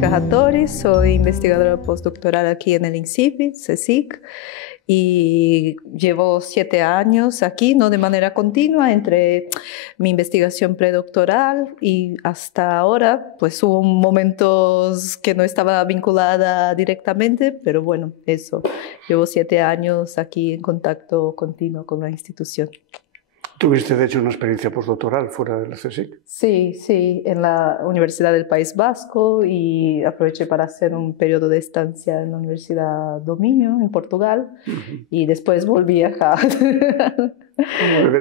Mónica Hattori, soy investigadora postdoctoral aquí en el INCIPI, CSIC, y llevo 7 años aquí, no de manera continua, entre mi investigación predoctoral y hasta ahora, pues hubo momentos que no estaba vinculada directamente, pero bueno, eso, llevo 7 años aquí en contacto continuo con la institución. ¿Tuviste, de hecho, una experiencia postdoctoral fuera del CSIC? Sí, en la Universidad del País Vasco, y aproveché para hacer un periodo de estancia en la Universidad do Minho, en Portugal, y después volví acá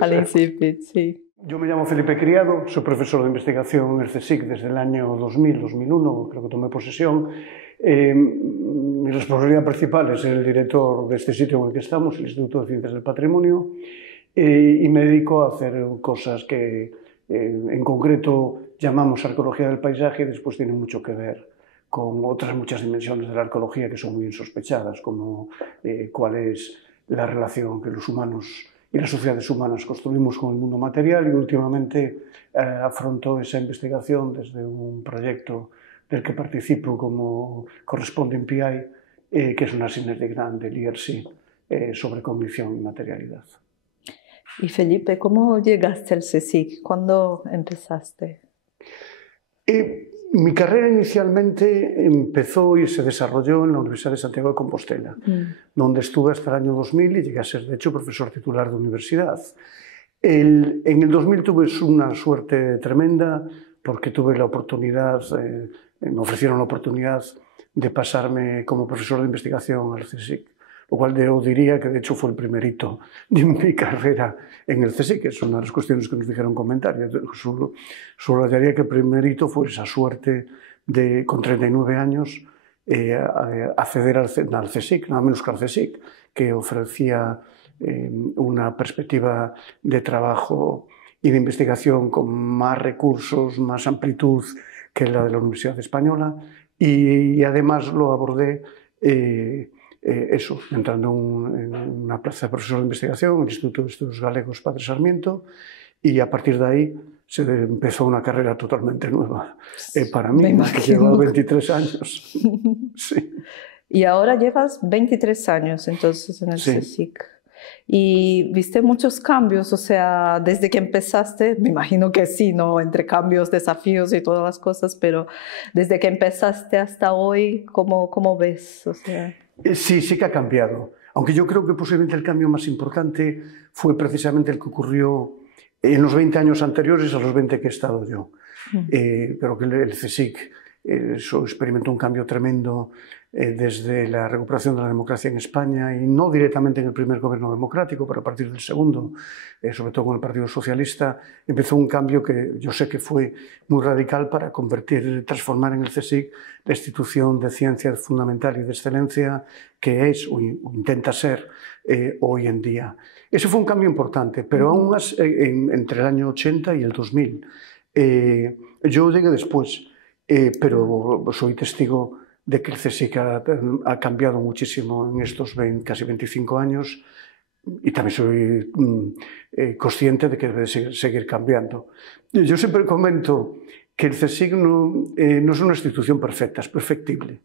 al INCIPI, sí. Yo me llamo Felipe Criado, soy profesor de investigación en el CSIC desde el año 2000-2001, creo que tomé posesión. Mi responsabilidad principal es ser el director de este sitio en el que estamos, el Instituto de Ciencias del Patrimonio, y me dedico a hacer cosas que en concreto llamamos arqueología del paisaje y después tienen mucho que ver con otras muchas dimensiones de la arqueología que son muy insospechadas, como cuál es la relación que los humanos y las sociedades humanas construimos con el mundo material, y últimamente afronto esa investigación desde un proyecto del que participo como corresponding PI, que es una sinergia grande del IRC sobre cognición y materialidad. Y Felipe, ¿cómo llegaste al CSIC? ¿Cuándo empezaste? Mi carrera inicialmente empezó y se desarrolló en la Universidad de Santiago de Compostela, donde estuve hasta el año 2000 y llegué a ser, de hecho, profesor titular de universidad. En el 2000 tuve una suerte tremenda porque tuve la oportunidad, me ofrecieron la oportunidad de pasarme como profesor de investigación al CSIC, lo cual yo diría que de hecho fue el primer hito de mi carrera en el CSIC, que es una de las cuestiones que nos dijeron comentarios. Subrayaría que el primer hito fue esa suerte de, con 39 años, acceder al CSIC, nada menos que al CSIC, que ofrecía una perspectiva de trabajo y de investigación con más recursos, más amplitud que la de la Universidad Española, y además lo abordé entrando en una plaza de profesor de investigación en el Instituto de Estudios Galegos Padre Sarmiento, y a partir de ahí se empezó una carrera totalmente nueva para mí, que llevo 23 años. Sí. Y ahora llevas 23 años entonces en el CSIC. ¿Y viste muchos cambios? O sea, desde que empezaste, me imagino que sí, ¿no? Entre cambios, desafíos y todas las cosas, pero desde que empezaste hasta hoy, ¿cómo ves? O sea... Sí que ha cambiado. Aunque yo creo que posiblemente el cambio más importante fue precisamente el que ocurrió en los 20 años anteriores a los 20 que he estado yo. Creo que el CSIC experimentó un cambio tremendo desde la recuperación de la democracia en España, y no directamente en el primer gobierno democrático, pero a partir del segundo, sobre todo con el Partido Socialista, empezó un cambio que yo sé que fue muy radical para transformar en el CSIC la institución de ciencia fundamental y de excelencia que es o intenta ser hoy en día. Ese fue un cambio importante, pero aún más entre el año 80 y el 2000. Yo llegué después, pero soy testigo de que el CSIC ha cambiado muchísimo en estos casi 25 años, y también soy consciente de que debe seguir cambiando. Yo siempre comento que el CSIC no es una institución perfecta, es perfectible.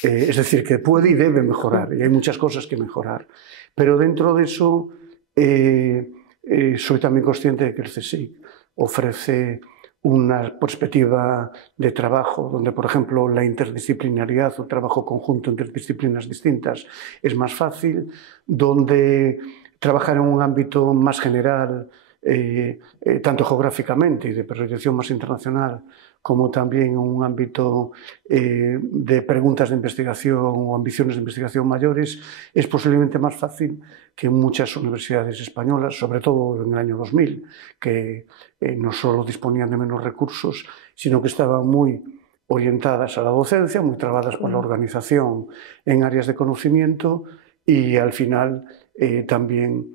Es decir, que puede y debe mejorar, y hay muchas cosas que mejorar. Pero dentro de eso, soy también consciente de que el CSIC ofrece una perspectiva de trabajo donde, por ejemplo, la interdisciplinaridad o el trabajo conjunto entre disciplinas distintas es más fácil, donde trabajar en un ámbito más general, tanto geográficamente y de proyección más internacional, como también en un ámbito de preguntas de investigación o ambiciones de investigación mayores, es posiblemente más fácil que en muchas universidades españolas, sobre todo en el año 2000, que no solo disponían de menos recursos, sino que estaban muy orientadas a la docencia, muy trabadas por la organización en áreas de conocimiento, y al final también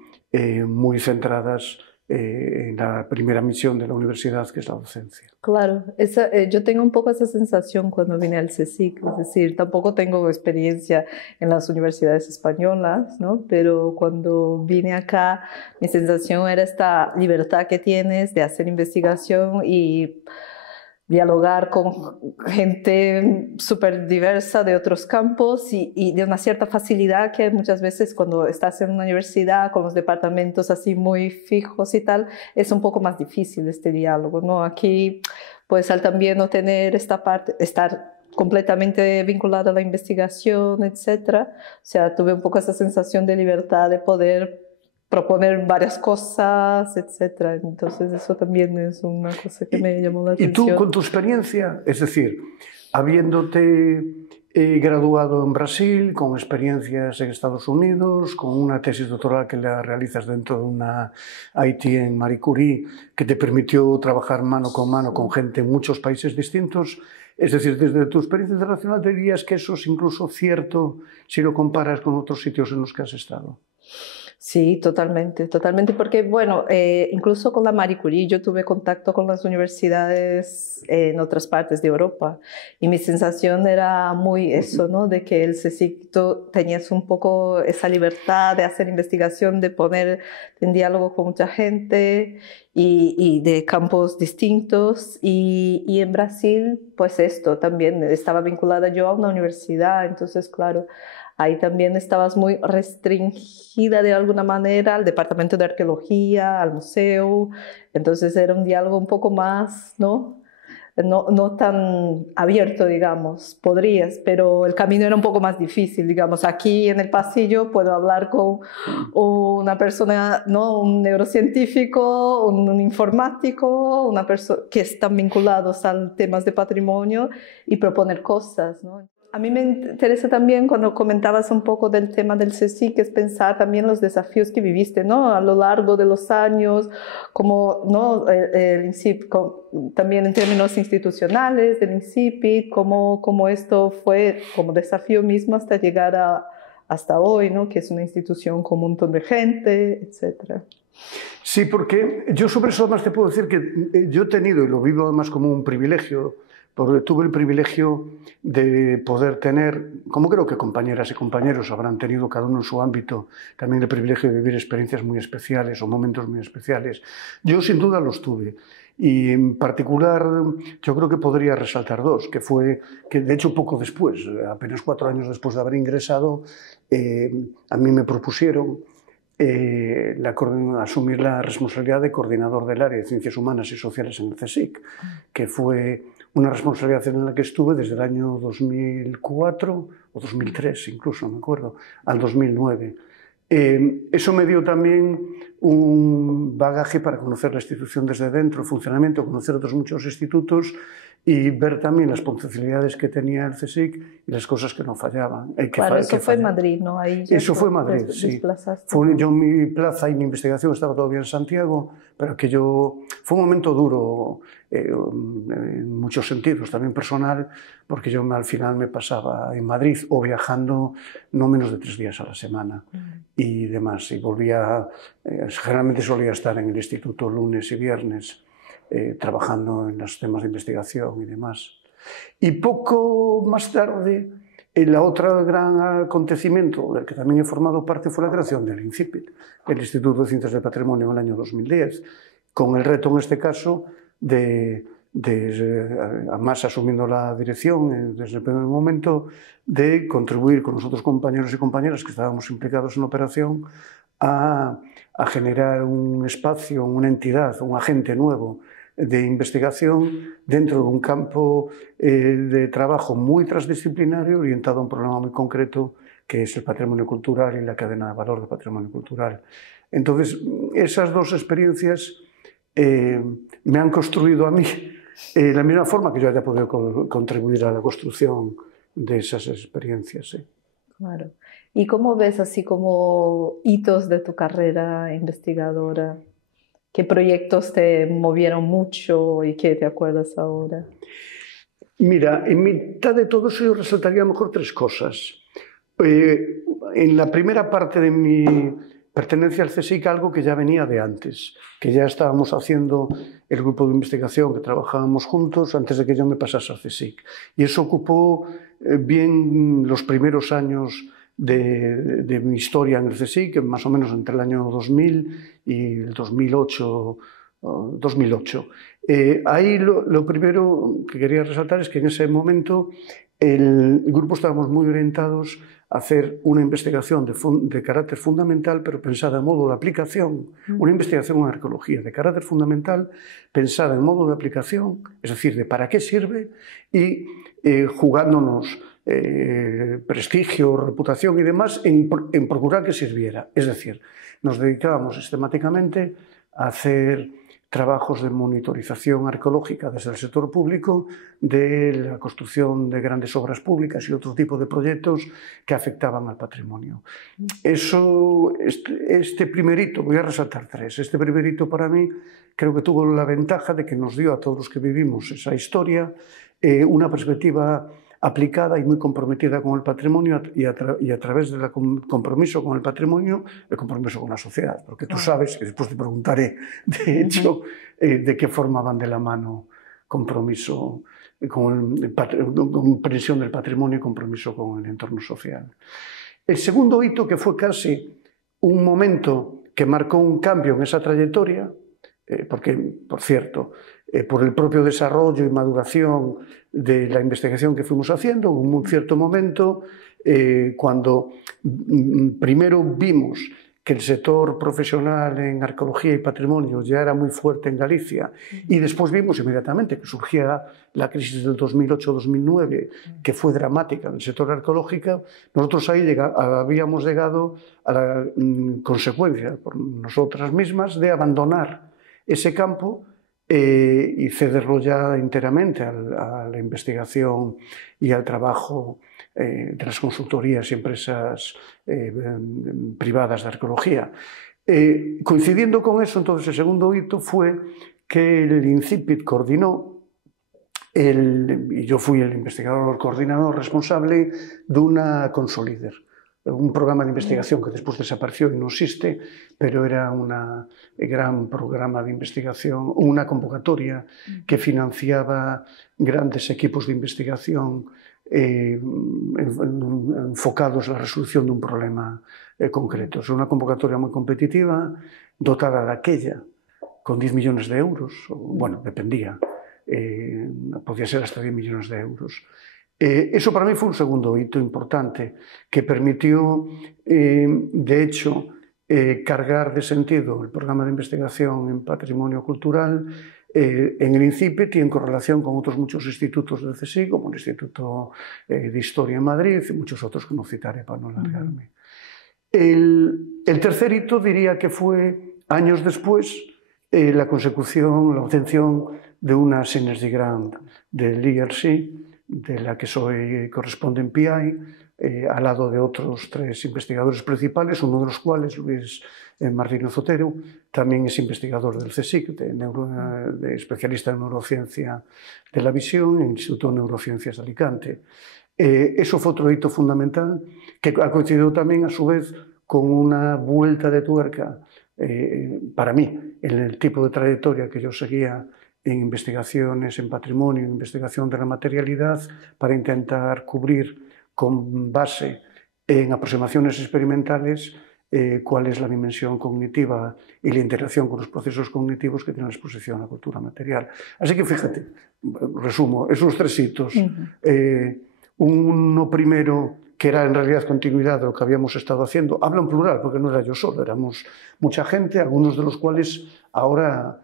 muy centradas en la primera misión de la universidad, que es la docencia. Claro, yo tengo un poco esa sensación cuando vine al CSIC, es decir, tampoco tengo experiencia en las universidades españolas, ¿no? Pero cuando vine acá, mi sensación era esta libertad que tienes de hacer investigación y dialogar con gente súper diversa de otros campos y de una cierta facilidad que muchas veces cuando estás en una universidad con los departamentos así muy fijos y tal, es un poco más difícil este diálogo, ¿no? Aquí, pues al también no tener esta parte, estar completamente vinculada a la investigación, etcétera, o sea, tuve un poco esa sensación de libertad de poder proponer varias cosas, etcétera. Entonces eso también es una cosa que me llamó la atención. ¿Y tú con tu experiencia, es decir, habiéndote graduado en Brasil, con experiencias en Estados Unidos, con una tesis doctoral que la realizas dentro de una IT en Marie Curie, que te permitió trabajar mano con gente en muchos países distintos, es decir, desde tu experiencia internacional, ¿dirías que eso es incluso cierto si lo comparas con otros sitios en los que has estado? Sí, totalmente, totalmente, porque bueno, incluso con la Marie Curie yo tuve contacto con las universidades en otras partes de Europa y mi sensación era muy eso, ¿no? De que el CSIC tenías un poco esa libertad de hacer investigación, de poner en diálogo con mucha gente y de campos distintos y en Brasil pues esto también estaba vinculada yo a una universidad, entonces claro, ahí también estabas muy restringida de alguna manera al departamento de arqueología, al museo, entonces era un diálogo un poco más, ¿no? No tan abierto, digamos, podrías, pero el camino era un poco más difícil, digamos. Aquí en el pasillo puedo hablar con una persona, ¿no? Un neurocientífico, un informático, una persona que están vinculados a temas de patrimonio y proponer cosas, ¿no? A mí me interesa también cuando comentabas un poco del tema del CSIC, que es pensar también los desafíos que viviste, ¿no? A lo largo de los años, como, ¿no? El INCIP, también en términos institucionales del INCIPI, cómo esto fue como desafío mismo hasta llegar hasta hoy, ¿no? Que es una institución con un montón de gente, etcétera. Sí, porque yo sobre eso además te puedo decir que yo he tenido, y lo vivo además como un privilegio, porque tuve el privilegio de poder tener, como creo que compañeras y compañeros habrán tenido cada uno en su ámbito, también el privilegio de vivir experiencias muy especiales o momentos muy especiales. Yo sin duda los tuve. Y en particular yo creo que podría resaltar dos, que fue que de hecho poco después, apenas 4 años después de haber ingresado, a mí me propusieron asumir la responsabilidad de coordinador del área de Ciencias Humanas y Sociales en el CSIC, que fue una responsabilidad en la que estuve desde el año 2004 o 2003 incluso, no me acuerdo, al 2009. Eso me dio también un bagaje para conocer la institución desde dentro, el funcionamiento, conocer otros muchos institutos y ver también las potencialidades que tenía el CSIC y las cosas que no fallaban. Claro, eso fue en Madrid, ¿no? Ahí eso fue en Madrid, sí. Mi plaza y mi investigación estaba todavía en Santiago, pero fue un momento duro en muchos sentidos, también personal, porque yo al final me pasaba en Madrid o viajando no menos de 3 días a la semana y demás. Y generalmente solía estar en el instituto lunes y viernes, trabajando en los temas de investigación y demás. Y poco más tarde, el otro gran acontecimiento del que también he formado parte fue la creación del INCIPIT, el Instituto de Ciencias del Patrimonio, en el año 2010, con el reto en este caso además asumiendo la dirección desde el primer momento, de contribuir con los otros compañeros y compañeras que estábamos implicados en la operación a generar un espacio, una entidad, un agente nuevo de investigación dentro de un campo de trabajo muy transdisciplinario orientado a un problema muy concreto que es el patrimonio cultural y la cadena de valor del patrimonio cultural. Entonces, esas dos experiencias me han construido a mí de la misma forma que yo haya podido contribuir a la construcción de esas experiencias. Sí. Claro. ¿Y cómo ves así como hitos de tu carrera investigadora? ¿Qué proyectos te movieron mucho y qué te acuerdas ahora? Mira, en mitad de todo eso yo resaltaría a lo mejor 3 cosas. En la primera parte de mi pertenencia al CSIC, algo que ya venía de antes, que ya estábamos haciendo el grupo de investigación, que trabajábamos juntos antes de que yo me pasase al CSIC. Y eso ocupó bien los primeros años de mi historia en el CSIC, más o menos entre el año 2000 y el 2008. Ahí lo primero que quería resaltar es que en ese momento el grupo estábamos muy orientados a hacer una investigación de carácter fundamental, pero pensada en modo de aplicación, una investigación en arqueología de carácter fundamental, pensada en modo de aplicación, es decir, de para qué sirve, y jugándonos prestigio, reputación y demás en procurar que sirviera. Es decir, nos dedicábamos sistemáticamente a hacer trabajos de monitorización arqueológica desde el sector público de la construcción de grandes obras públicas y otro tipo de proyectos que afectaban al patrimonio. Este primer hito, voy a resaltar tres, este primer hito para mí creo que tuvo la ventaja de que nos dio a todos los que vivimos esa historia una perspectiva aplicada y muy comprometida con el patrimonio y a través del compromiso con el patrimonio, el compromiso con la sociedad. Porque tú sabes, y después te preguntaré, de hecho, de qué forma van de la mano compromiso con comprensión del patrimonio y compromiso con el entorno social. El segundo hito, que fue casi un momento que marcó un cambio en esa trayectoria, porque, por cierto, por el propio desarrollo y maduración de la investigación que fuimos haciendo, hubo un cierto momento cuando primero vimos que el sector profesional en arqueología y patrimonio ya era muy fuerte en Galicia y después vimos inmediatamente que surgía la crisis del 2008-2009, que fue dramática en el sector arqueológico. Nosotros ahí habíamos llegado a la consecuencia por nosotras mismas de abandonar ese campo y cederlo ya enteramente a la investigación y al trabajo de las consultorías y empresas privadas de arqueología. Coincidiendo con eso, entonces, el segundo hito fue que el INCIPID coordinó, y yo fui el investigador coordinador responsable de una Consolider, un programa de investigación que después desapareció y no existe, pero era un gran programa de investigación, una convocatoria que financiaba grandes equipos de investigación enfocados a la resolución de un problema concreto. Es una convocatoria muy competitiva, dotada de aquella con 10 millones de euros, bueno, dependía, podía ser hasta 10 millones de euros. Eso para mí fue un segundo hito importante que permitió, de hecho, cargar de sentido el programa de investigación en patrimonio cultural en el INCIPIT y en correlación con otros muchos institutos del CSIC, como el Instituto de Historia en Madrid y muchos otros que no citaré para no alargarme. El tercer hito diría que fue, años después, la consecución, la obtención de una Synergy Grant del IRC, de la que soy corresponde en PI, al lado de otros tres investigadores principales, uno de los cuales, Luis Martínez Otero, también es investigador del CSIC, de especialista en neurociencia de la visión, en el Instituto de Neurociencias de Alicante. Eso fue otro hito fundamental, que ha coincidido también, a su vez, con una vuelta de tuerca, para mí, en el tipo de trayectoria que yo seguía en investigaciones en patrimonio, en investigación de la materialidad, para intentar cubrir con base en aproximaciones experimentales cuál es la dimensión cognitiva y la interacción con los procesos cognitivos que tiene la exposición a la cultura material. Así que fíjate, resumo, esos tres hitos. Uno primero, que era en realidad continuidad de lo que habíamos estado haciendo, hablo en plural porque no era yo solo, éramos mucha gente, algunos de los cuales ahora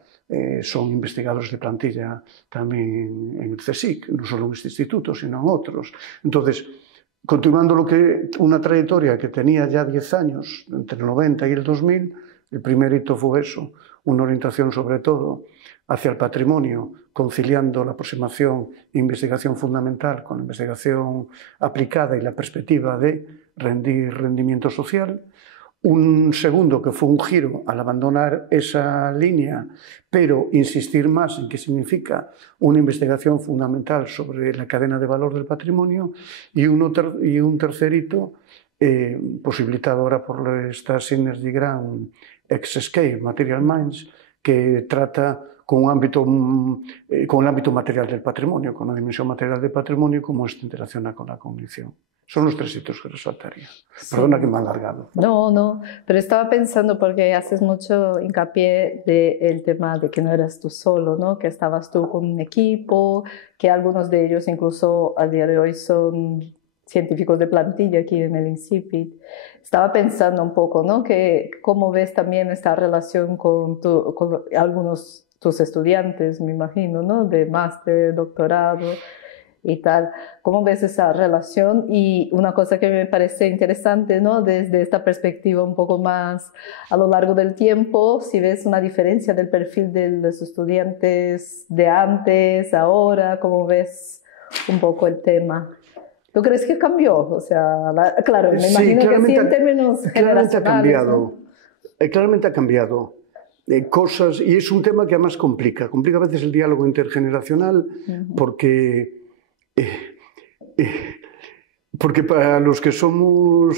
son investigadores de plantilla también en el CSIC, no solo en este instituto, sino en otros. Entonces, continuando una trayectoria que tenía ya 10 años, entre el 90 y el 2000, el primer hito fue eso, una orientación sobre todo hacia el patrimonio, conciliando la aproximación e investigación fundamental con la investigación aplicada y la perspectiva de rendir rendimiento social. Un segundo que fue un giro al abandonar esa línea, pero insistir más en qué significa una investigación fundamental sobre la cadena de valor del patrimonio, y un tercer hito posibilitado ahora por esta Synergy Grant X-Scale Material Minds, que trata con el ámbito material del patrimonio, con la dimensión material del patrimonio, cómo esto interacciona con la cognición. Son los tres hitos que resaltaría. Sí. Perdona que me he alargado. No, no, pero estaba pensando porque haces mucho hincapié del tema de que no eras tú solo, ¿no? Que estabas tú con un equipo, que algunos de ellos incluso al día de hoy son científicos de plantilla aquí en el INCIPIT. Estaba pensando un poco, ¿no? Que cómo ves también esta relación con algunos tus estudiantes, me imagino, ¿no? De máster, doctorado y tal. ¿Cómo ves esa relación? Y una cosa que me parece interesante, ¿no? Desde esta perspectiva un poco más a lo largo del tiempo, si ves una diferencia del perfil de los estudiantes de antes, ahora, ¿cómo ves un poco el tema? ¿Tú crees que cambió? O sea, claro, me imagino que sí en términos generacionales. Ha cambiado, ¿no? Claramente ha cambiado. Cosas, y es un tema que además complica a veces el diálogo intergeneracional, porque para los que somos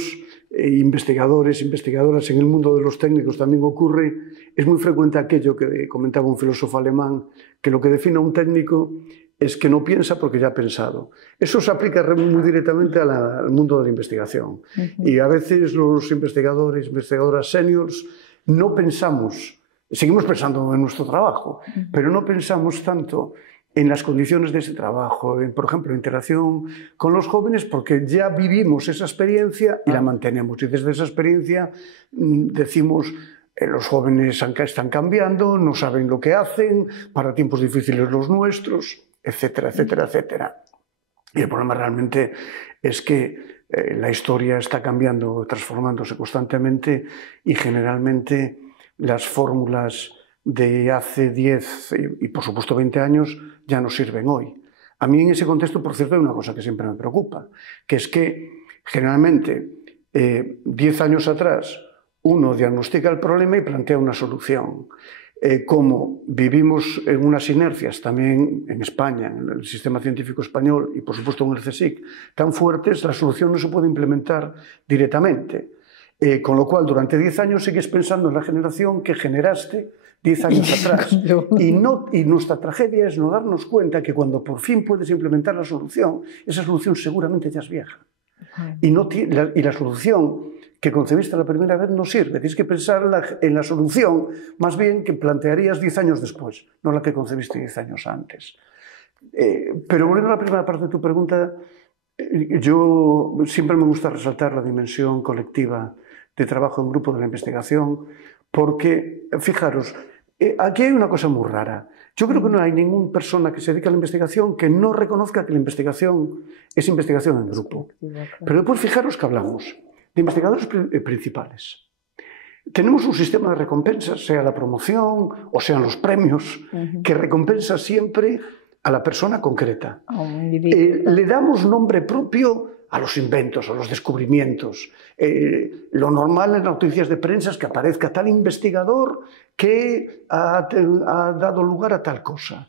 investigadores, investigadoras en el mundo de los técnicos también ocurre, es muy frecuente aquello que comentaba un filósofo alemán, que lo que define a un técnico es que no piensa porque ya ha pensado. Eso se aplica muy directamente al mundo de la investigación. Y a veces los investigadores, investigadoras seniors, no pensamos, seguimos pensando en nuestro trabajo, pero no pensamos tanto en las condiciones de ese trabajo, por ejemplo, en interacción con los jóvenes, porque ya vivimos esa experiencia y la mantenemos. Y desde esa experiencia decimos, los jóvenes están cambiando, no saben lo que hacen, para tiempos difíciles los nuestros, etcétera, etcétera, etcétera. Y el problema realmente es que la historia está cambiando, transformándose constantemente y generalmente las fórmulas de hace 10 y por supuesto 20 años ya no sirven hoy. A mí en ese contexto, por cierto, hay una cosa que siempre me preocupa, que es que generalmente 10 años atrás uno diagnostica el problema y plantea una solución. Como vivimos en unas inercias también en España, en el sistema científico español y por supuesto en el CSIC, tan fuertes, la solución no se puede implementar directamente. Con lo cual, durante 10 años sigues pensando en la generación que generaste 10 años atrás. Y nuestra tragedia es no darnos cuenta que cuando por fin puedes implementar la solución, esa solución seguramente ya es vieja. Y la solución que concebiste la primera vez no sirve. Tienes que pensar en la solución más bien que plantearías 10 años después, no la que concebiste 10 años antes. Pero volviendo a la primera parte de tu pregunta, yo siempre me gusta resaltar la dimensión colectiva de trabajo en grupo de la investigación, porque, fijaros, aquí hay una cosa muy rara. Yo creo que no hay ninguna persona que se dedique a la investigación que no reconozca que la investigación es investigación en grupo. Pero después fijaros que hablamos de investigadores principales. Tenemos un sistema de recompensas, sea la promoción o sean los premios, que recompensa siempre a la persona concreta. Le damos nombre propio a los inventos, a los descubrimientos. Lo normal en las noticias de prensa es que aparezca tal investigador que ha dado lugar a tal cosa.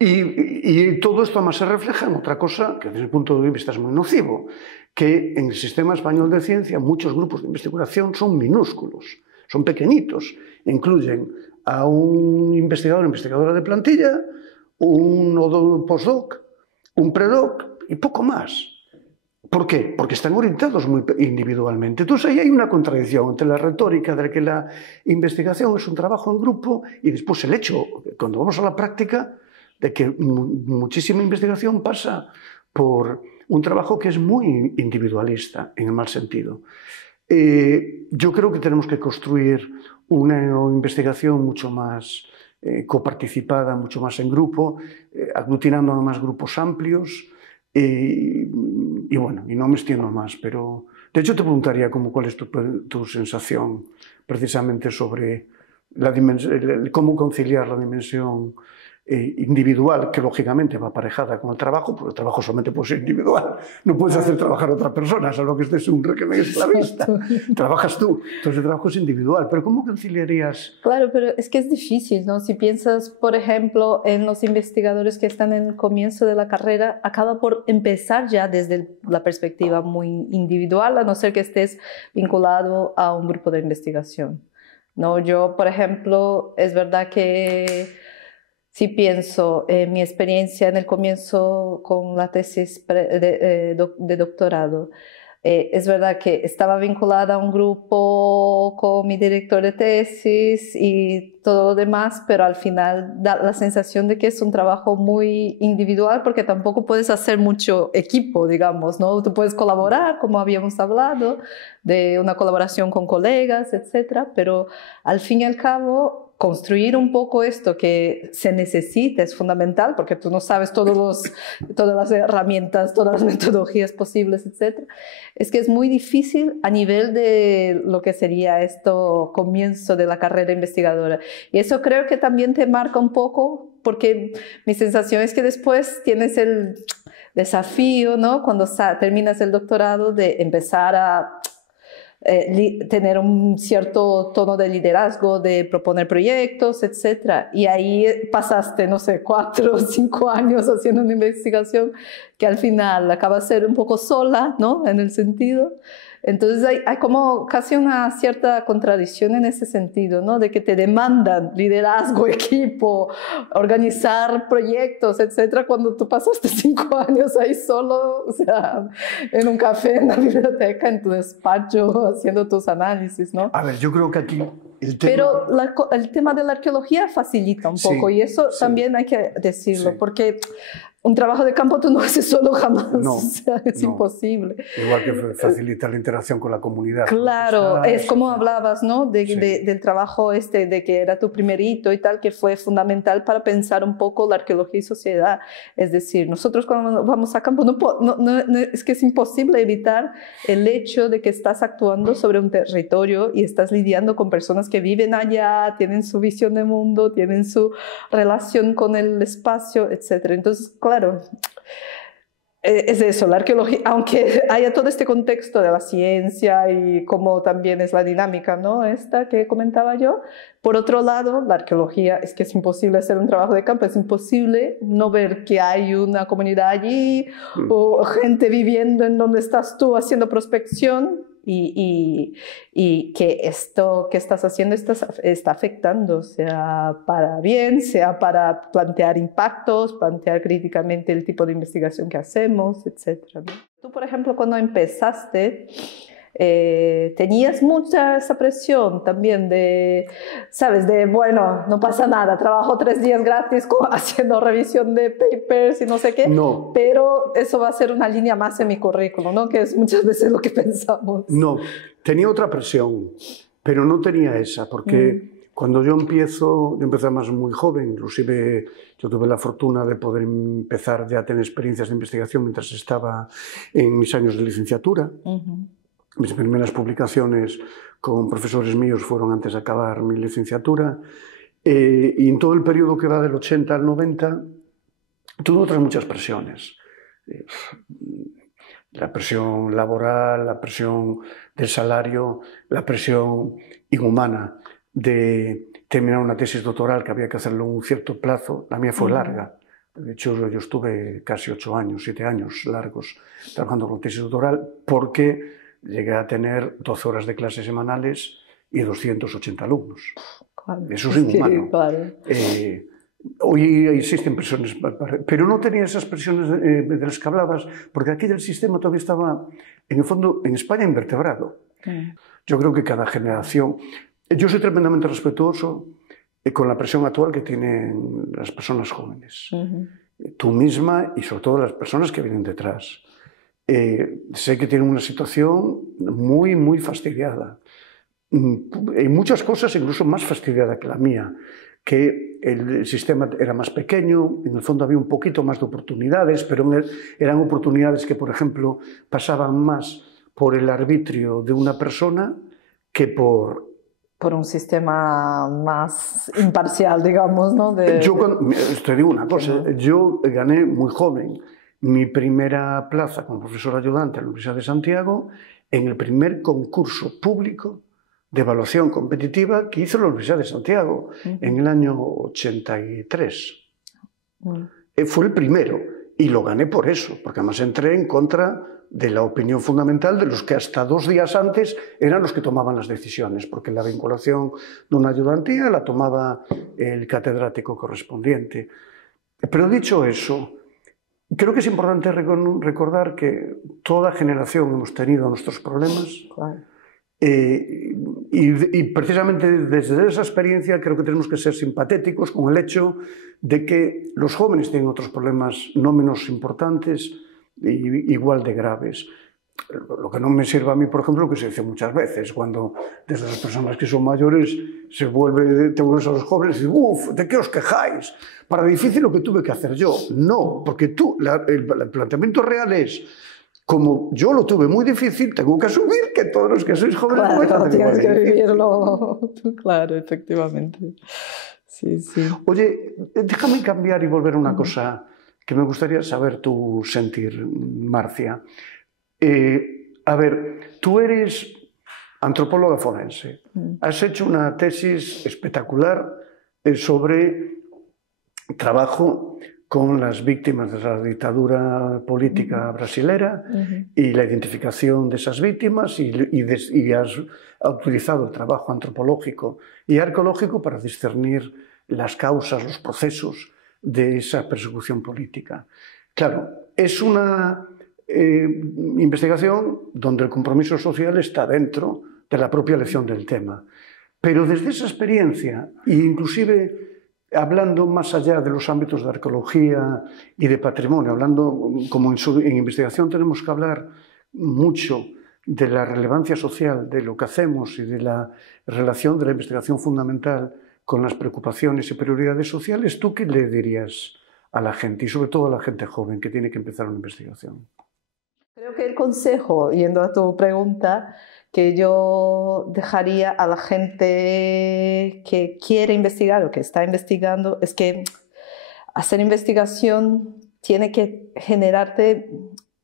Y todo esto además se refleja en otra cosa que desde el punto de vista es muy nocivo, que en el sistema español de ciencia muchos grupos de investigación son minúsculos, son pequeñitos, incluyen a un investigador o investigadora de plantilla, un postdoc, un predoc y poco más. ¿Por qué? Porque están orientados muy individualmente. Entonces ahí hay una contradicción entre la retórica de que la investigación es un trabajo en grupo y después el hecho, cuando vamos a la práctica, de que muchísima investigación pasa por un trabajo que es muy individualista, en el mal sentido. Yo creo que tenemos que construir una investigación mucho más coparticipada, mucho más en grupo, aglutinando a más grupos amplios. Y bueno, y no me extiendo más, pero de hecho te preguntaría cuál es tu sensación precisamente sobre cómo conciliar la dimensión individual, que lógicamente va aparejada con el trabajo, porque el trabajo solamente puede ser individual. No puedes hacer trabajar a otra persona, salvo que estés en un régimen esclavista. Trabajas tú, entonces el trabajo es individual. Pero ¿cómo conciliarías? Claro, pero es que es difícil, ¿no? Si piensas, por ejemplo, en los investigadores que están en el comienzo de la carrera, acaba por empezar ya desde la perspectiva muy individual, a no ser que estés vinculado a un grupo de investigación, ¿no? Yo, por ejemplo, es verdad que sí pienso en mi experiencia en el comienzo con la tesis de doctorado. Es verdad que estaba vinculada a un grupo con mi director de tesis y todo lo demás, pero al final da la sensación de que es un trabajo muy individual porque tampoco puedes hacer mucho equipo, digamos, ¿no? Tú puedes colaborar, como habíamos hablado, de una colaboración con colegas, etcétera, pero al fin y al cabo construir un poco esto que se necesita es fundamental porque tú no sabes todas las herramientas, todas las metodologías posibles, etc. Es que es muy difícil a nivel de lo que sería esto comienzo de la carrera investigadora. Y eso creo que también te marca un poco porque mi sensación es que después tienes el desafío, ¿no? Cuando terminas el doctorado de empezar a tener un cierto tono de liderazgo, de proponer proyectos, etc. Y ahí pasaste, no sé, 4 o 5 años haciendo una investigación que al final acaba de ser un poco sola, ¿no? En el sentido. Entonces hay como casi una cierta contradicción en ese sentido, ¿no? De que te demandan liderazgo, equipo, organizar proyectos, etcétera, cuando tú pasaste 5 años ahí solo, o sea, en un café, en la biblioteca, en tu despacho, haciendo tus análisis, ¿no? A ver, yo creo que aquí el tema... Pero el tema de la arqueología facilita un poco, y eso también hay que decirlo, porque un trabajo de campo tú no haces solo jamás, o sea, es imposible. Igual que facilita la interacción con la comunidad. Claro, es como hablabas, ¿no? Del trabajo de que era tu primer hito y tal, que fue fundamental para pensar un poco la arqueología y sociedad. Es decir, nosotros cuando vamos a campo, es que es imposible evitar el hecho de que estás actuando sobre un territorio y estás lidiando con personas que viven allá, tienen su visión de mundo, tienen su relación con el espacio, etc. Entonces, claro, es eso, la arqueología, aunque haya todo este contexto de la ciencia y cómo también es la dinámica, ¿no? Esta que comentaba yo. Por otro lado, la arqueología es que es imposible hacer un trabajo de campo, es imposible no ver que hay una comunidad allí o gente viviendo en donde estás tú haciendo prospección. Y que esto que estás haciendo está afectando, sea para bien, sea para plantear impactos, plantear críticamente el tipo de investigación que hacemos, etc. Tú, por ejemplo, cuando empezaste, tenías mucha esa presión también de, ¿sabes? De, bueno, no pasa nada, trabajo 3 días gratis haciendo revisión de papers y no sé qué, pero eso va a ser una línea más en mi currículum, ¿no? Que es muchas veces lo que pensamos. No, tenía otra presión, pero no tenía esa, porque cuando yo empecé más muy joven, inclusive yo tuve la fortuna de poder empezar ya a tener experiencias de investigación mientras estaba en mis años de licenciatura. Mis primeras publicaciones con profesores míos fueron antes de acabar mi licenciatura, y en todo el periodo que va del 80 al 90 tuve otras muchas presiones. La presión laboral, la presión del salario, la presión inhumana de terminar una tesis doctoral que había que hacerlo en un cierto plazo. La mía fue larga. De hecho, yo estuve casi 8 años, 7 años largos trabajando con tesis doctoral porque llegué a tener 12 horas de clases semanales y 280 alumnos. Claro, eso es inhumano. Claro. Hoy existen presiones, pero no tenía esas presiones de las que hablabas, porque aquí el sistema todavía estaba, en el fondo, en España invertebrado. Yo creo que cada generación... Yo soy tremendamente respetuoso con la presión actual que tienen las personas jóvenes. Tú misma y sobre todo las personas que vienen detrás. Sé que tienen una situación muy, muy fastidiada. En muchas cosas incluso más fastidiada que la mía, que el sistema era más pequeño, en el fondo había un poquito más de oportunidades, pero eran oportunidades que, por ejemplo, pasaban más por el arbitrio de una persona que por un sistema más imparcial, digamos, ¿no? Yo te digo una cosa, yo gané muy joven mi primera plaza como profesor ayudante en la Universidad de Santiago en el primer concurso público de evaluación competitiva que hizo la Universidad de Santiago en el año 83. Fue el primero. y lo gané por eso, porque además entré en contra de la opinión fundamental de los que hasta 2 días antes eran los que tomaban las decisiones, porque la vinculación de una ayudantía la tomaba el catedrático correspondiente. Pero dicho eso, creo que es importante recordar que toda generación hemos tenido nuestros problemas. Claro. Y precisamente desde esa experiencia creo que tenemos que ser simpatéticos con el hecho de que los jóvenes tienen otros problemas no menos importantes y igual de graves. Lo que no me sirve a mí, por ejemplo, lo que se dice muchas veces, cuando desde las personas que son mayores te vuelves a los jóvenes y dices, uff, ¿de qué os quejáis? Para difícil lo que tuve que hacer yo. No, porque el planteamiento real es, como yo lo tuve muy difícil, tengo que asumir que todos los que sois jóvenes... Claro, tienes que vivirlo. Claro, efectivamente. Sí, sí. Oye, déjame cambiar y volver a una cosa que me gustaría saber tu sentir, Marcia. A ver, tú eres antropóloga forense. Has hecho una tesis espectacular sobre trabajo con las víctimas de la dictadura política brasilera y la identificación de esas víctimas y has utilizado el trabajo antropológico y arqueológico para discernir las causas, los procesos de esa persecución política. Claro, es una investigación donde el compromiso social está dentro de la propia elección del tema. Pero desde esa experiencia, e inclusive hablando más allá de los ámbitos de arqueología y de patrimonio, hablando como en investigación tenemos que hablar mucho de la relevancia social de lo que hacemos y de la relación de la investigación fundamental con las preocupaciones y prioridades sociales, ¿tú qué le dirías a la gente y sobre todo a la gente joven que tiene que empezar una investigación? Creo que el consejo, yendo a tu pregunta, que yo dejaría a la gente que quiere investigar o que está investigando, es que hacer investigación tiene que generarte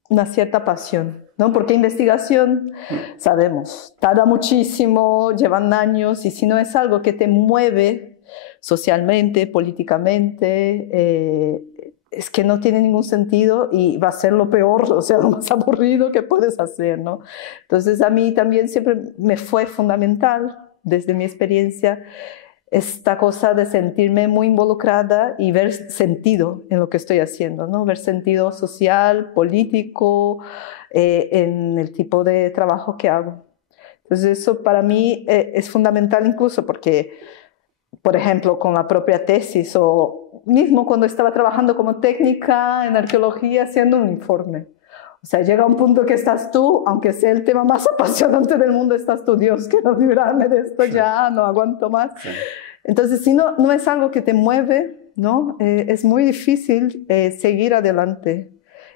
una cierta pasión, ¿no? Porque investigación, sabemos, tarda muchísimo, llevan años, y si no es algo que te mueve socialmente, políticamente, es que no tiene ningún sentido y va a ser lo peor, o sea, lo más aburrido que puedes hacer, ¿no? Entonces a mí también siempre me fue fundamental, desde mi experiencia, esta cosa de sentirme muy involucrada y ver sentido en lo que estoy haciendo, ¿no? Ver sentido social, político, en el tipo de trabajo que hago. Entonces eso para mí es fundamental incluso porque, por ejemplo, con la propia tesis o mismo cuando estaba trabajando como técnica en arqueología haciendo un informe. O sea, llega un punto que estás tú, aunque sea el tema más apasionante del mundo, estás tú, Dios, quiero librarme de esto ya, no aguanto más. Sí. Entonces, si no es algo que te mueve, ¿no? Es muy difícil seguir adelante.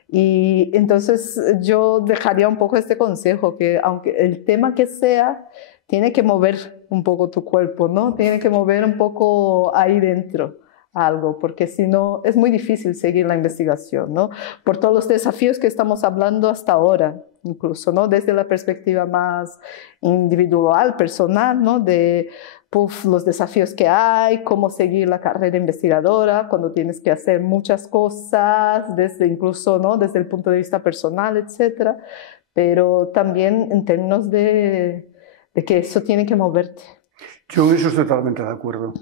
Y entonces yo dejaría un poco este consejo, que aunque el tema que sea, tiene que mover un poco tu cuerpo, ¿no? Tiene que mover un poco ahí dentro algo, porque si no es muy difícil seguir la investigación, ¿no? Por todos los desafíos que estamos hablando hasta ahora, incluso, ¿no? Desde la perspectiva más individual, personal, ¿no? De los desafíos que hay, cómo seguir la carrera investigadora, cuando tienes que hacer muchas cosas, desde incluso, ¿no? Desde el punto de vista personal, etcétera, pero también en términos de que eso tiene que moverte. Yo en eso estoy totalmente de acuerdo.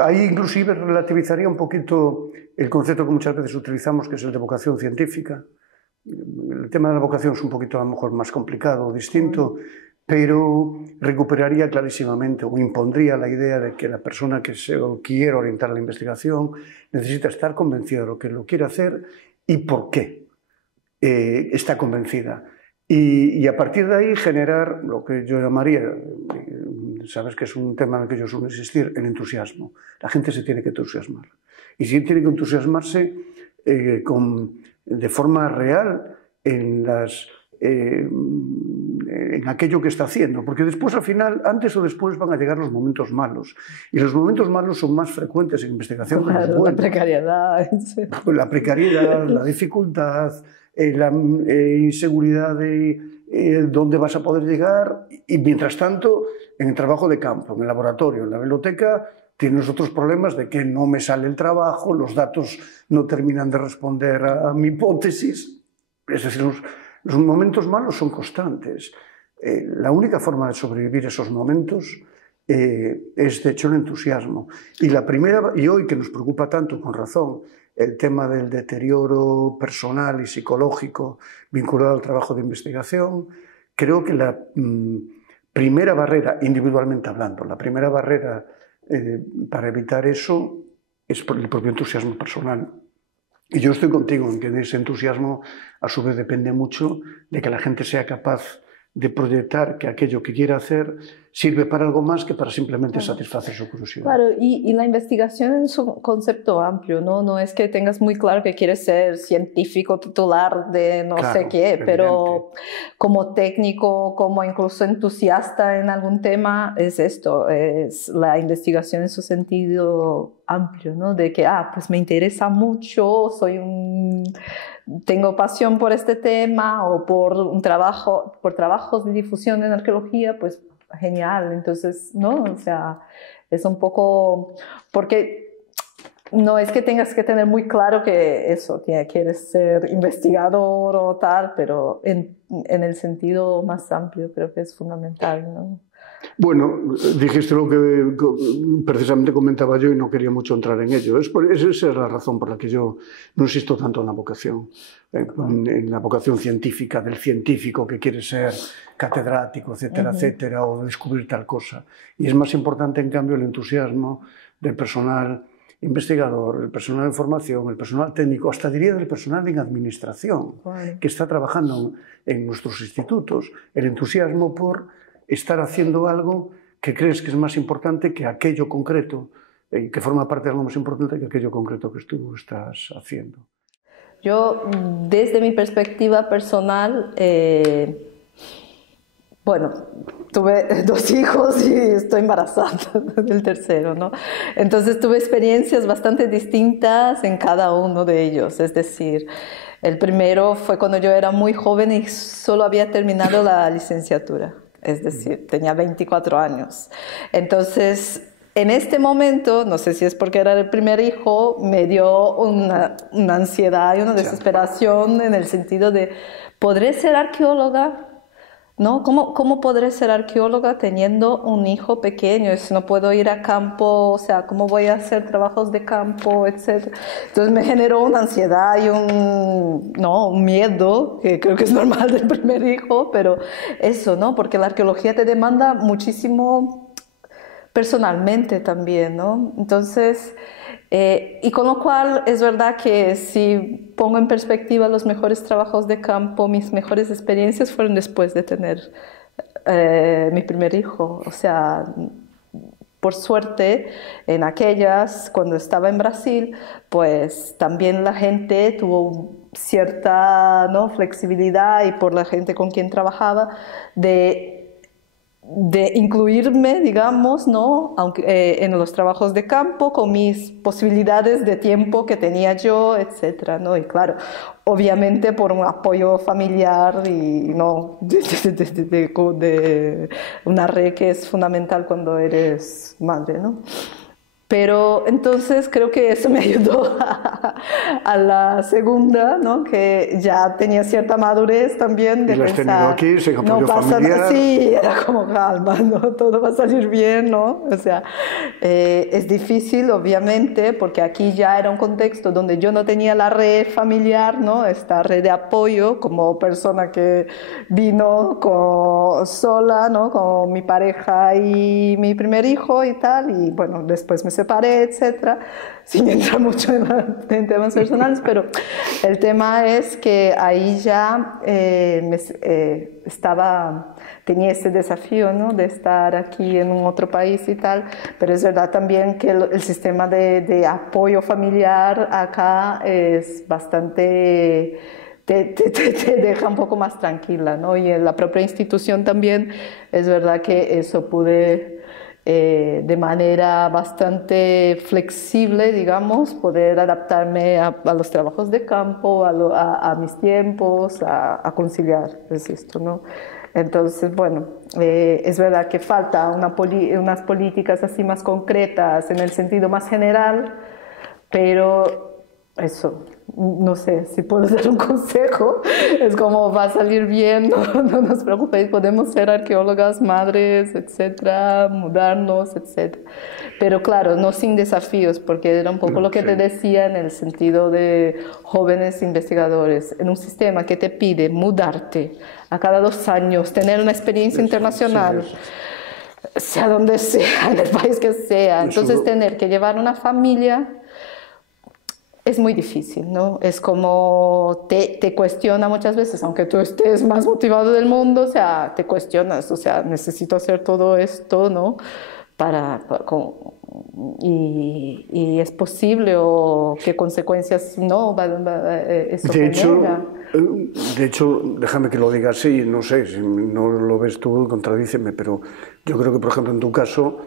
Ahí inclusive relativizaría un poquito el concepto que muchas veces utilizamos, que es el de vocación científica. El tema de la vocación es un poquito a lo mejor más complicado o distinto, pero recuperaría clarísimamente o impondría la idea de que la persona que se quiere orientar a la investigación necesita estar convencida de lo que lo quiere hacer y por qué está convencida. Y a partir de ahí generar lo que yo llamaría, sabes que es un tema en el que yo suelo insistir, el entusiasmo. La gente se tiene que entusiasmar. Y sí tiene que entusiasmarse de forma real en aquello que está haciendo, porque después al final, antes o después van a llegar los momentos malos, y los momentos malos son más frecuentes en investigación que los buenos. La precariedad. La precariedad, la dificultad, la inseguridad de dónde vas a poder llegar, y mientras tanto, en el trabajo de campo, en el laboratorio, en la biblioteca, tienes otros problemas de que no me sale el trabajo, los datos no terminan de responder a mi hipótesis. Es decir, los momentos malos son constantes. La única forma de sobrevivir esos momentos es, de hecho, el entusiasmo. Y hoy, que nos preocupa tanto, con razón, el tema del deterioro personal y psicológico vinculado al trabajo de investigación, creo que la primera barrera, individualmente hablando, la primera barrera para evitar eso es por el propio entusiasmo personal. Y yo estoy contigo en que ese entusiasmo a su vez depende mucho de que la gente sea capaz de proyectar que aquello que quiere hacer sirve para algo más que para simplemente satisfacer su curiosidad. Claro, y la investigación es un concepto amplio, ¿no? No es que tengas muy claro que quieres ser científico titular de no sé qué, evidente. Pero como técnico, como incluso entusiasta en algún tema, es esto, es la investigación en su sentido amplio, ¿no? De que, pues me interesa mucho, tengo pasión por este tema o por trabajos de difusión en arqueología, pues genial. Entonces, ¿no? O sea, es un poco, porque no es que tengas que tener muy claro que quieres ser investigador o tal, pero en el sentido más amplio creo que es fundamental, ¿no? Bueno, dijiste lo que precisamente comentaba yo y no quería mucho entrar en ello. Esa es la razón por la que yo no insisto tanto en la vocación, en la vocación científica, del científico que quiere ser catedrático, etcétera, etcétera, o descubrir tal cosa. Y es más importante, en cambio, el entusiasmo del personal investigador, el personal en formación, el personal técnico, hasta diría del personal en administración, que está trabajando en nuestros institutos, el entusiasmo por estar haciendo algo que crees que es más importante que aquello concreto, que forma parte de algo más importante que aquello concreto que tú estás haciendo. Yo, desde mi perspectiva personal, bueno, tuve 2 hijos y estoy embarazada del tercero, ¿no? Entonces tuve experiencias bastante distintas en cada uno de ellos. Es decir, el primero fue cuando yo era muy joven y solo había terminado la licenciatura. Es decir, tenía 24 años. Entonces, en este momento, no sé si es porque era el primer hijo, me dio una ansiedad y una desesperación en el sentido de, ¿podré ser arqueóloga? ¿No? ¿Cómo podré ser arqueóloga teniendo un hijo pequeño? No puedo ir a campo, o sea, ¿cómo voy a hacer trabajos de campo, etcétera? Entonces me generó una ansiedad y un miedo, que creo que es normal del primer hijo, pero eso, ¿no? Porque la arqueología te demanda muchísimo personalmente también, ¿no? Entonces, y con lo cual es verdad que si pongo en perspectiva los mejores trabajos de campo, mis mejores experiencias fueron después de tener mi primer hijo. O sea, por suerte, en aquellas, cuando estaba en Brasil, pues también la gente tuvo cierta, ¿no?, flexibilidad, y por la gente con quien trabajaba, de incluirme, digamos, ¿no?, aunque, en los trabajos de campo con mis posibilidades de tiempo que tenía yo, etcétera, ¿no? Y claro, obviamente por un apoyo familiar y no de una red que es fundamental cuando eres madre, ¿no? Pero entonces creo que eso me ayudó a la segunda, ¿no?, que ya tenía cierta madurez también de y la has tenido aquí, sin apoyo no pasa familiar. Sí, era como calma, ¿no? Todo va a salir bien, ¿no? O sea, es difícil, obviamente, porque aquí ya era un contexto donde yo no tenía la red familiar, ¿no?, esta red de apoyo como persona que vino sola, ¿no?, con mi pareja y mi primer hijo y tal, y bueno, después me separé, etcétera, sin entrar mucho en temas personales, pero el tema es que ahí ya tenía ese desafío, ¿no?, de estar aquí en un otro país y tal, pero es verdad también que el sistema de apoyo familiar acá es bastante... Te deja un poco más tranquila, ¿no? Y en la propia institución también es verdad que eso pude de manera bastante flexible, digamos, poder adaptarme a los trabajos de campo, a mis tiempos, a conciliar, es esto, ¿no? Entonces, bueno, es verdad que falta unas políticas así más concretas en el sentido más general, pero eso, no sé si puedo dar un consejo, es como va a salir bien, no nos preocupéis, podemos ser arqueólogas, madres, etcétera, mudarnos, etcétera. Pero claro, no sin desafíos, porque era un poco lo que te decía en el sentido de jóvenes investigadores, en un sistema que te pide mudarte a cada 2 años, tener una experiencia internacional, sea donde sea, en el país que sea, entonces tener que llevar una familia es muy difícil, ¿no? Es como te cuestiona muchas veces, aunque tú estés más motivado del mundo, o sea, te cuestionas, o sea, necesito hacer todo esto, ¿no? Y es posible o qué consecuencias no eso genera. De hecho, déjame que lo diga así, no sé, si no lo ves tú, contradíceme, pero yo creo que, por ejemplo, en tu caso,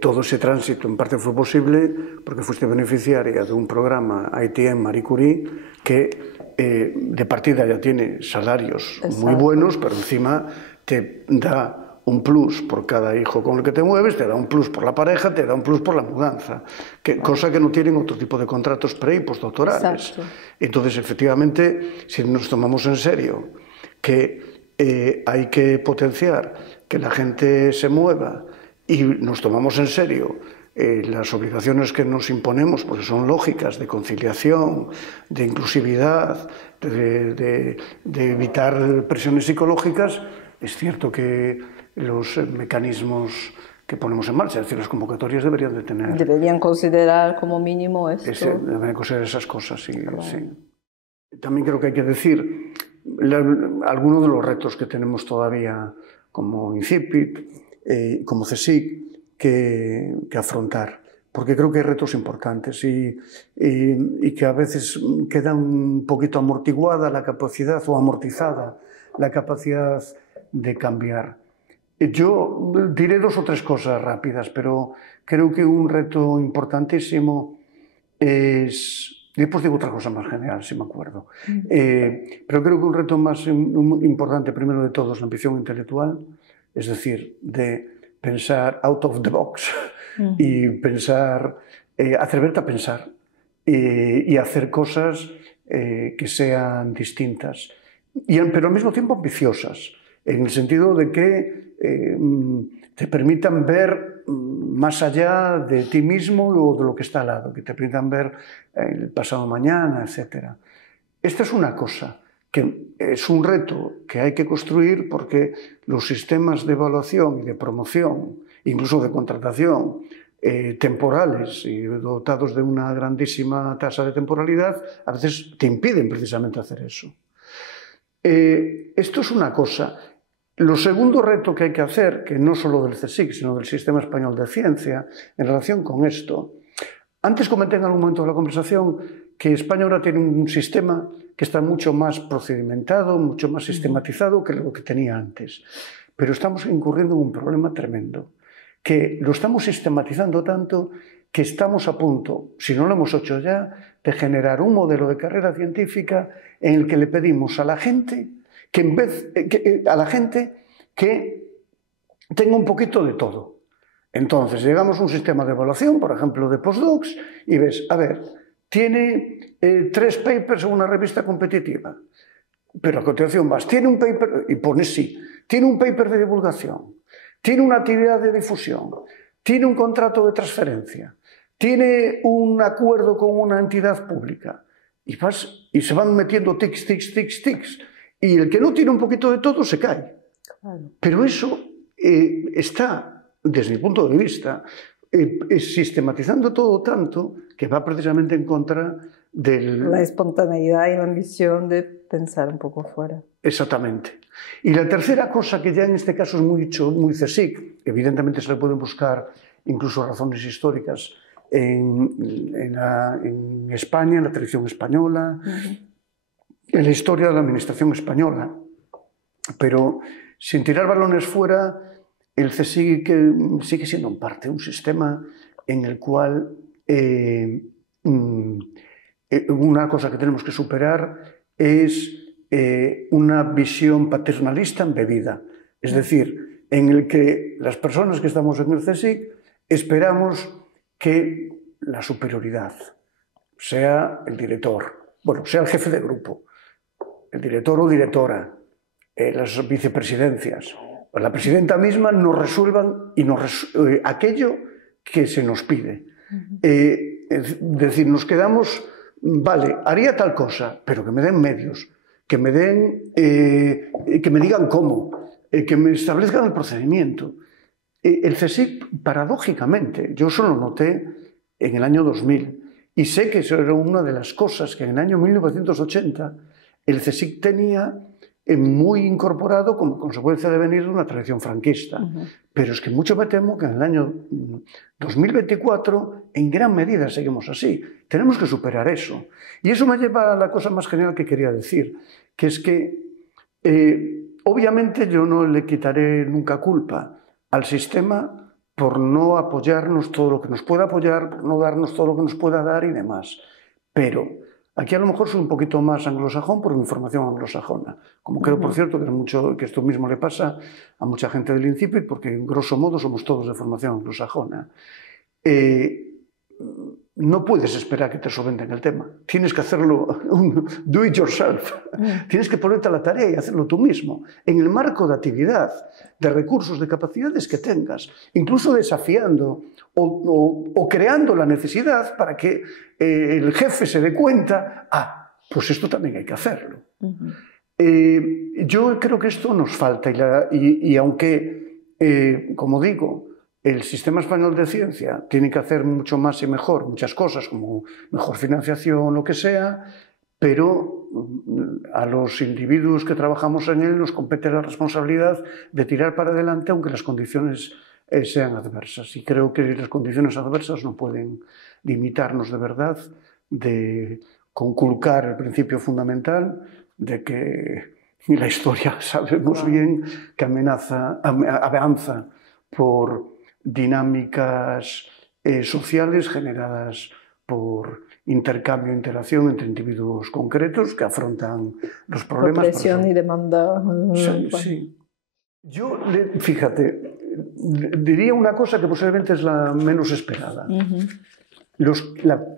todo ese tránsito en parte fue posible porque fuiste beneficiaria de un programa ITM Marie Curie que de partida ya tiene salarios muy buenos, pero encima te da un plus por cada hijo con el que te mueves, te da un plus por la pareja, te da un plus por la mudanza, cosa que no tienen otro tipo de contratos pre y postdoctorales. Entonces, efectivamente, si nos tomamos en serio que hay que potenciar que la gente se mueva y nos tomamos en serio las obligaciones que nos imponemos, porque son lógicas, de conciliación, de inclusividad, de evitar presiones psicológicas, es cierto que los mecanismos que ponemos en marcha, es decir, las convocatorias deberían de tener... Deberían considerar como mínimo esto. Deberían considerar esas cosas, sí, claro. Sí. También creo que hay que decir algunos de los retos que tenemos todavía como INCIPIT, como CSIC, que afrontar, porque creo que hay retos importantes y que a veces queda un poquito amortiguada la capacidad o amortizada la capacidad de cambiar. Yo diré 2 o 3 cosas rápidas, pero creo que un reto importantísimo es... Después digo otra cosa más general, si me acuerdo. Pero creo que un reto más importante, primero de todo, es la ambición intelectual, es decir, de pensar out of the box y pensar, atreverte a pensar y hacer cosas que sean distintas, pero al mismo tiempo ambiciosas, en el sentido de que te permitan ver más allá de ti mismo o de lo que está al lado, que te permitan ver el pasado mañana, etc. Esta es una cosa que es un reto que hay que construir porque los sistemas de evaluación y de promoción, incluso de contratación, temporales y dotados de una grandísima tasa de temporalidad, a veces te impiden precisamente hacer eso. Esto es una cosa. Lo segundo reto que hay que hacer, que no solo del CSIC, sino del Sistema Español de Ciencia, en relación con esto, antes comenté en algún momento de la conversación que España ahora tiene un sistema que está mucho más procedimentado, mucho más sistematizado que lo que tenía antes. Pero estamos incurriendo en un problema tremendo, que lo estamos sistematizando tanto que estamos a punto, si no lo hemos hecho ya, de generar un modelo de carrera científica en el que le pedimos a la gente que tenga un poquito de todo. Entonces, llegamos a un sistema de evaluación, por ejemplo, de postdocs, y ves, a ver, tiene 3 papers en una revista competitiva, pero a continuación vas, tiene un paper, y pones sí, tiene un paper de divulgación, tiene una actividad de difusión, tiene un contrato de transferencia, tiene un acuerdo con una entidad pública, y se van metiendo tics, tics, tics, tics, y el que no tiene un poquito de todo se cae. Pero eso está, desde mi punto de vista, sistematizando todo tanto que va precisamente en contra de la espontaneidad y la ambición de pensar un poco fuera. Exactamente. Y la tercera cosa, que ya en este caso es muy CSIC, evidentemente se le pueden buscar incluso razones históricas en España, en la tradición española, en la historia de la administración española, pero sin tirar balones fuera, el CSIC sigue siendo en parte un sistema en el cual una cosa que tenemos que superar es una visión paternalista embebida. Es decir, en el que las personas que estamos en el CSIC esperamos que la superioridad sea el director, bueno, sea el jefe de grupo, el director o directora, las vicepresidencias, o la presidenta misma nos resuelvan y aquello que se nos pide. Es decir, nos quedamos, vale, haría tal cosa, pero que me den medios, que me digan cómo, que me establezcan el procedimiento. El CSIC, paradójicamente, yo eso lo noté en el año 2000, y sé que eso era una de las cosas que en el año 1980 el CSIC tenía muy incorporado como consecuencia de venir de una tradición franquista. Pero es que mucho me temo que en el año 2024 en gran medida seguimos así. Tenemos que superar eso. Y eso me lleva a la cosa más general que quería decir, que es que obviamente yo no le quitaré nunca culpa al sistema por no apoyarnos todo lo que nos pueda apoyar, por no darnos todo lo que nos pueda dar y demás. Pero aquí a lo mejor soy un poquito más anglosajón por mi formación anglosajona. Como creo, por cierto, que esto mismo le pasa a mucha gente del INCIPIT, porque en grosso modo somos todos de formación anglosajona. No puedes esperar que te solventen el tema. Tienes que hacerlo, do it yourself. Tienes que ponerte a la tarea y hacerlo tú mismo, en el marco de actividad, de recursos, de capacidades que tengas, incluso desafiando o creando la necesidad para que el jefe se dé cuenta, pues esto también hay que hacerlo. Yo creo que esto nos falta y aunque, como digo, el sistema español de ciencia tiene que hacer mucho más y mejor, muchas cosas, como mejor financiación, lo que sea, pero a los individuos que trabajamos en él nos compete la responsabilidad de tirar para adelante aunque las condiciones sean adversas. Y creo que las condiciones adversas no pueden limitarnos de verdad de conculcar el principio fundamental de que la historia sabemos bien que avanza por dinámicas sociales generadas por intercambio e interacción entre individuos concretos que afrontan los problemas. Por presión y demanda. Sí. Yo, fíjate, diría una cosa que posiblemente es la menos esperada. Las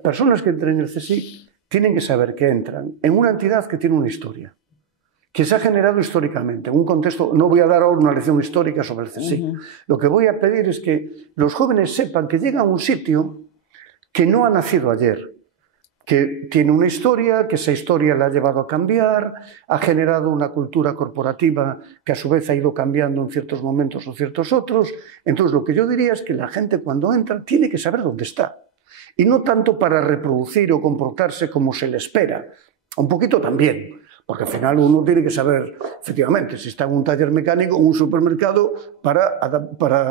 personas que entran en el CSIC tienen que saber que entran en una entidad que tiene una historia, que se ha generado históricamente, en un contexto. No voy a dar ahora una lección histórica sobre el CSIC. Lo que voy a pedir es que los jóvenes sepan que llegan a un sitio que no ha nacido ayer, que tiene una historia, que esa historia la ha llevado a cambiar, ha generado una cultura corporativa que a su vez ha ido cambiando en ciertos momentos o ciertos otros. Entonces lo que yo diría es que la gente cuando entra tiene que saber dónde está. Y no tanto para reproducir o comportarse como se le espera, un poquito también, porque al final uno tiene que saber, efectivamente, si está en un taller mecánico o un supermercado para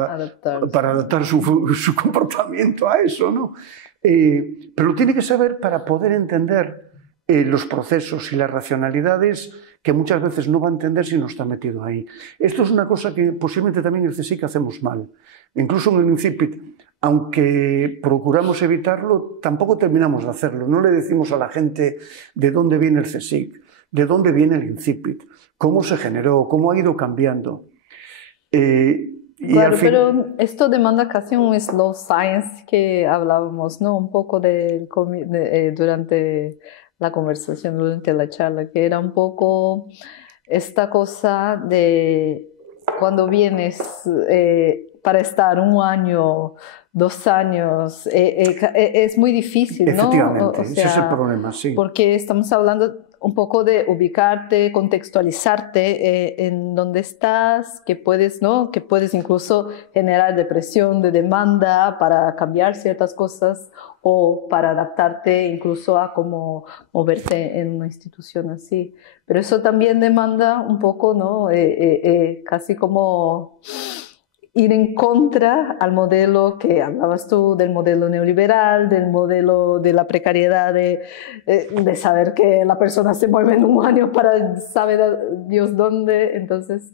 adaptar su comportamiento a eso, ¿no? Pero lo tiene que saber para poder entender los procesos y las racionalidades que muchas veces no va a entender si no está metido ahí. Esto es una cosa que posiblemente también en el CSIC hacemos mal. Incluso en el INCIPIT, aunque procuramos evitarlo, tampoco terminamos de hacerlo. No le decimos a la gente de dónde viene el CSIC, de dónde viene el INCIPIT, cómo se generó, cómo ha ido cambiando. Claro, pero esto demanda casi un slow science que hablábamos, ¿no? Un poco durante la conversación, durante la charla, que era un poco esta cosa de cuando vienes para estar 1 año, 2 años, es muy difícil, ¿no? Efectivamente, ese es el problema, sí. Porque estamos hablando un poco de ubicarte, contextualizarte en dónde estás, que puedes, ¿no? Que puedes incluso generar depresión de demanda para cambiar ciertas cosas o para adaptarte incluso a cómo moverte en una institución así. Pero eso también demanda un poco, ¿no? Casi como ir en contra al modelo que hablabas tú, del modelo neoliberal, del modelo de la precariedad, de saber que la persona se mueve en 1 año para saber Dios dónde. Entonces,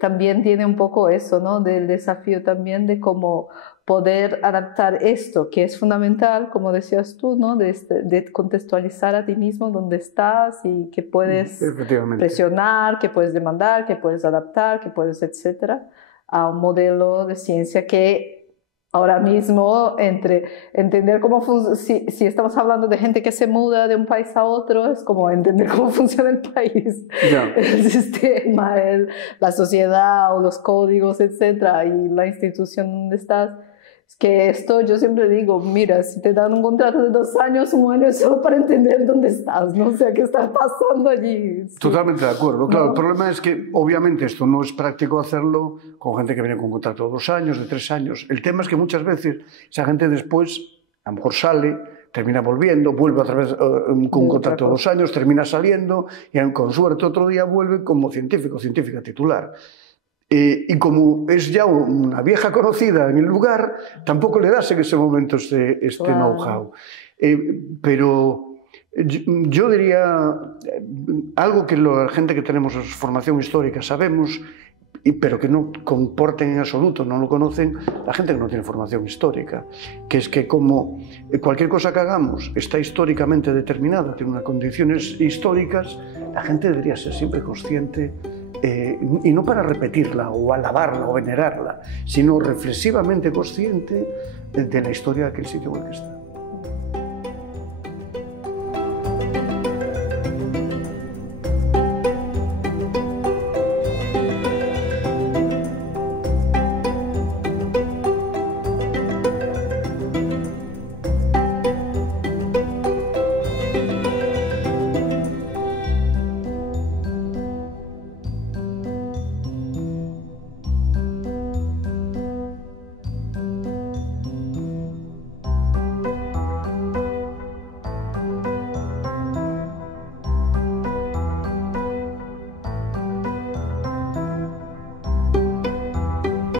también tiene un poco eso, ¿no? Del desafío también de cómo poder adaptar esto, que es fundamental, como decías tú, ¿no? De contextualizar a ti mismo dónde estás y que puedes presionar, que puedes demandar, que puedes adaptar, que puedes, etcétera, a un modelo de ciencia que ahora mismo, entre entender cómo si estamos hablando de gente que se muda de un país a otro, es como entender cómo funciona el país, el sistema, la sociedad o los códigos, etcétera, y la institución donde estás. Es que esto yo siempre digo, mira, si te dan un contrato de 2 años, 1 año es solo para entender dónde estás, no sé qué está pasando allí. Sí. Totalmente de acuerdo. Claro, ¿no? El problema es que obviamente esto no es práctico hacerlo con gente que viene con un contrato de 2 años, de 3 años. El tema es que muchas veces esa gente después a lo mejor sale, termina volviendo, vuelve otra vez con un contrato de 2 años, termina saliendo y con suerte otro día vuelve como científico, científica titular. Y como es ya una vieja conocida en el lugar, tampoco le das en ese momento este know-how. Pero yo diría algo que la gente que tenemos formación histórica sabemos, pero que no comporten en absoluto, no lo conocen, la gente que no tiene formación histórica, que es que como cualquier cosa que hagamos está históricamente determinada, tiene unas condiciones históricas, la gente debería ser siempre consciente, y no para repetirla o alabarla o venerarla, sino reflexivamente consciente de la historia de aquel sitio en el que está.